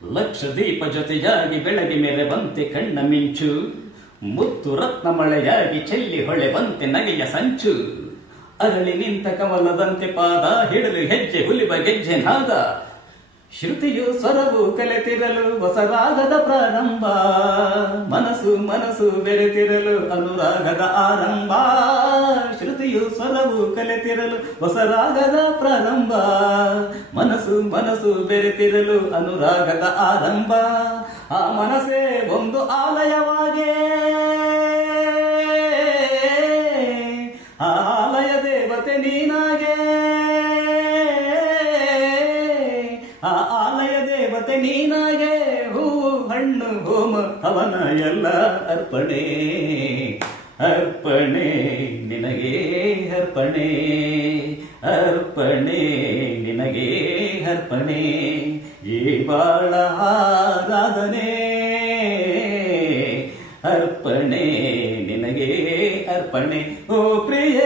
ಲಕ್ಷ ದೀಪ ಜೊತೆಯಾಗಿ ಬೆಳಗಿ ಮೆರೆವಂತೆ ಕಣ್ಣ ಮಿಂಚು, ಮುತ್ತು ರತ್ನ ಮಳೆಯಾಗಿ ಚೆಲ್ಲಿ ಹೊಳೆವಂತೆ ನಗೆಯ ಸಂಚು. ಅರಳಿ ನಿಂತ ಕಮಲದಂತೆ ಪಾದ ಹಿಡಲು ಹೆಜ್ಜೆ ಹುಲಿವ ಗೆಜ್ಜೆ ನಾದ. ಶ್ರುತಿಯು ಸ್ವರವು ಕಲೆತಿರಲು ಹೊಸರಾಗದ ಪ್ರಾರಂಭ, ಮನಸ್ಸು ಮನಸ್ಸು ಬೆರೆತಿರಲು ಅನುರಾಗದ ಆರಂಭ. ಶ್ರುತಿಯು ಸ್ವರವು ಕಲೆತಿರಲು ಹೊಸರಾಗದ ಪ್ರಾರಂಭ, ಮನಸ್ಸು ಮನಸ್ಸು ಬೆರೆತಿರಲು ಅನುರಾಗದ ಆರಂಭ. ಆ ಮನಸ್ಸೇ ಒಂದು ಆಲಯವಾಗೇ, ಆ ಆಲಯ ದೇವತೆ ನೀನಾಗೆ, ಆ ಆಲಯ ದೇವತೆ ನೀನಾಗೆ. ಹೂವು ಹಣ್ಣು ಹೋಮ ಹವನ ಎಲ್ಲ ಅರ್ಪಣೆ, ಅರ್ಪಣೆ ನಿನಗೆ ಅರ್ಪಣೆ, ಅರ್ಪಣೆ ನಿನಗೆ ಅರ್ಪಣೆ. ಈ ಬಾಳ ಆರಾಧನೆ, ಅರ್ಪಣೆ ನಿನಗೆ ಅರ್ಪಣೆ. ಓ ಪ್ರಿಯ